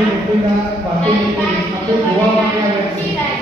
રોટલીના ભાટીની આપણે જોવા માટે આવ્યા છીએ